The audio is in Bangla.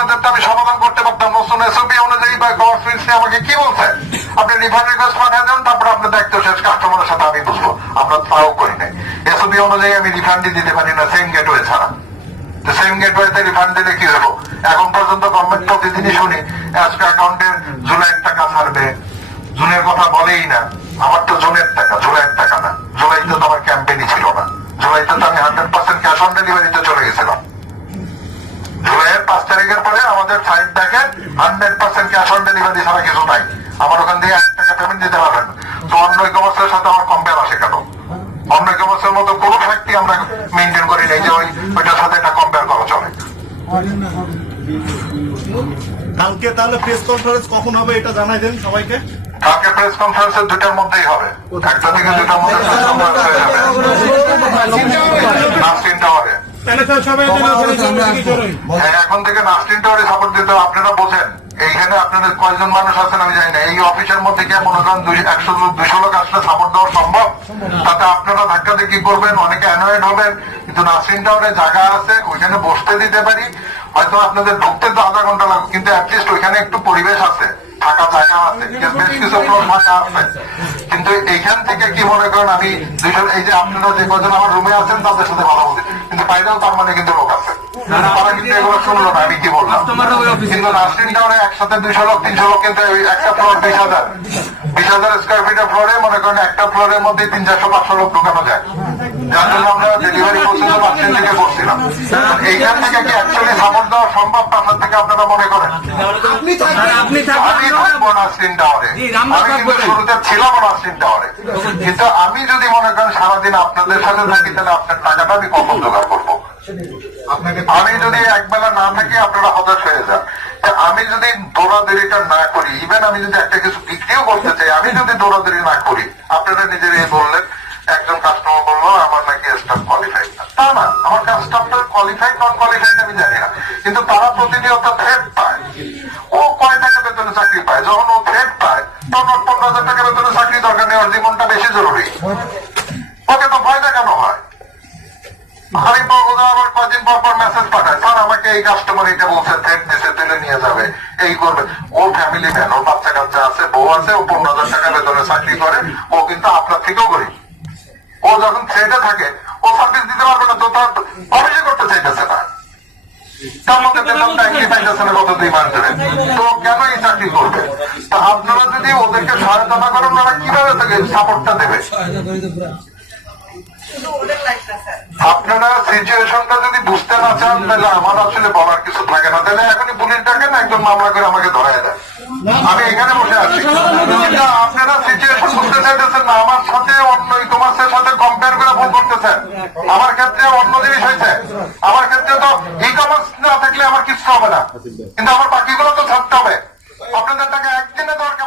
আপনাদের তো আমি সমাধান করতে পারতাম। নতুন এসওপি অনুযায়ী বা গভর্নমেন্ট আমাকে কি বলছে? আপনি রিফান্ড রিকোয়েস্ট পাঠিয়ে দেন, তারপর আপনার দায়িত্ব শেষ। কাস্টমারের সাথে আমি বুঝব আমরা তাও করি নাই। এসওপি অনুযায়ী আমি রিফান্ডই দিতে পারি না সেম গেটওয়ে ছাড়া। তো সেম গেটওয়েতে রিফান্ড দিলে কি হলো? এখন পর্যন্ত গভর্নমেন্ট প্রতিদিনই শুনি, আজকে অ্যাকাউন্টের জুলাইয়ের টাকা ছাড়বে। জুনের কথা বলেই না। আমার তো জুনের টাকা, জুলাইয়ের টাকা না। জুলাইতে তো আমার ক্যাম্পেইনই ছিল না। জুলাইতে তো আমি হান্ড্রেড পার্সেন্ট ক্যাশ অন ডেলিভারিতে চলে গেছিলাম জুলাইয়ের পাঁচ তারিখের পরে আমাদের সাইট দেখেন hundred percent cash on delivery ছাড়া কিছু নাই আমার ওখান থেকে এক টাকা পেমেন্ট দিতে পারবেন তো অন্য কমার্সের সাথে আমার কম্পেয়ার আসে কেন অন্য কমার্সের মতো কোনো ফ্যাক্টরি আমরা মেনটেন করি নাই যে ওই ওইটার সাথে এটা কম্পেয়ার করা চলে কালকে তাহলে প্রেস কনফারেন্স কখন হবে এটা জানাই দেন সবাইকে কালকে প্রেস কনফারেন্সের দুটার মধ্যেই হবে একটা থেকে দুটার মধ্যে প্রেস কনফারেন্স হয়ে যাবে নাসরিন টাওয়ারে তাহলে তো সবাই হ্যাঁ, এখন থেকে নাসরিন টাওয়ারে সাপোর্ট দিতে আপনারা বোঝেন এইখানে আপনাদের কয়জন মানুষ আছেন আমি জানি না। এই অফিসের মধ্যে কি মনে করেন একশো লোক দুইশো লোক আসলে সাপোর্ট দেওয়া সম্ভব। তাতে আপনারা ধাক্কা দেখি করবেন? অনেকে অ্যানয়েড হবেন। কিন্তু নাসরিন টাওয়ারে জায়গা আছে ওইখানে বসতে দিতে পারি। হয়তো আপনাদের ঢুকতে তো আধা ঘণ্টা লাগবে কিন্তু অ্যাটলিস্ট ওইখানে একটু পরিবেশ আছে থাকা জায়গা আছে। বেশ কিছু ফ্লোর ফাঁকা আছে। কিন্তু এইখান থেকে কি মনে করেন আমি দুইজন এই যে আপনারা যে কজন আমার রুমে আছেন তাদের সাথে বলছি। কিন্তু বাইরেও তার মানে কিন্তু লোক আছে তারা কিন্তু এগুলো শুনলো না আমি কি বললাম? কিন্তু নার্সিং টাউনে একসাথে দুইশো লোক তিনশো লোক কিন্তু একটা ফ্লোর বিশ হাজার। বিশ হাজার স্কোয়ার ফিটের ফ্লোরে মনে করেন একটা ফ্লোরের মধ্যে তিন চারশো পাঁচশো লোক ঢুকানো যায়। যার জন্য আমরা ডেলিভারি পর্যন্ত নার্সিং থেকে করছিলাম এইখান থেকে কি অ্যাকচুয়ালি সাপোর্ট দেওয়া সম্ভব? আপনার থেকে আপনারা মনে করেন? আপনি আমি থাকবেন থাকব নাসরিন টাওয়ারে। জি, আমরা আমি শুরুতে ছিলাম টাওয়ারে। কিন্তু আমি যদি মনে করেন সারাদিন আপনাদের সাথে থাকি তাহলে আপনার টাকাটা আমি কখন জোগাড় করব? আমি যদি একবেলা না থাকি আপনারা হতাশ হয়ে যান। আমি যদি দৌড়াদৌড়িটা না করি ইভেন আমি যদি একটা কিছু বিক্রিও করতে চাই আমি যদি দৌড়াদৌড়ি না করি আপনারা নিজেরাই বললেন একজন কাস্টমার বলল আমার নাকি স্টাফ কোয়ালিফাইড তা না আমার কাস্টমার কোয়ালিফাইড নন কোয়ালিফাইড আমি জানি না। কিন্তু তারা প্রতিনিয়ত থ্রেট পায়। চাকরি পায় যখন ও থ্রেট পায়, তখন পনেরো হাজার টাকা বেতনে চাকরি দরকার নেই, ওর জীবনটা বেশি জরুরি। ওকে তো ভয় দেখানো হয়। আমি আবার কদিন পর পর মেসেজ পাঠায়, স্যার, আমাকে এই কাস্টমার এটা বলছে থ্রেট দিছে, তুলে নিয়ে যাবে। এই করবে। ও ফ্যামিলি ম্যান ওর বাচ্চা কাচ্চা আছে, বউ আছে, ও পনেরো হাজার টাকা বেতনে চাকরি করে। ও কিন্তু আপনার থেকেও গরিব। ও যখন থ্রেটে থাকে, ও সার্ভিস দিতে পারবে না, তো তার অফিসে করতে চাইতেছে না। তার বেতনটা একই পাইতেছে না গত দুই তো কেন এই চাকরি করবে? তা আপনারা যদি ওদেরকে সহায়তা না করেন ওরা কীভাবে তাকে সাপোর্টটা দেবে? আপনারা সিচুয়েশনটা যদি বুঝতে না চান তাহলে আমার আসলে বলার কিছু থাকে না। তাহলে এখনই পুলিশ ডাকেন একজন মামলা করে আমাকে ধরাই দেয়। আমি এখানে বসে আছি। আপনারা সিচুয়েশন বুঝতে চাইতেছেন না আমার সাথে অন্য কমার্সের সাথে কম্পেয়ার করে ভুল করতেছেন। আমার ক্ষেত্রে অন্য জিনিস হয়েছে। আমার ক্ষেত্রে তো ই কমার্স না থাকলে আমার কিছু হবে না। কিন্তু আমার বাকিগুলো তো থাকতে হবে। আপনাদের টাকা একদিনে দরকার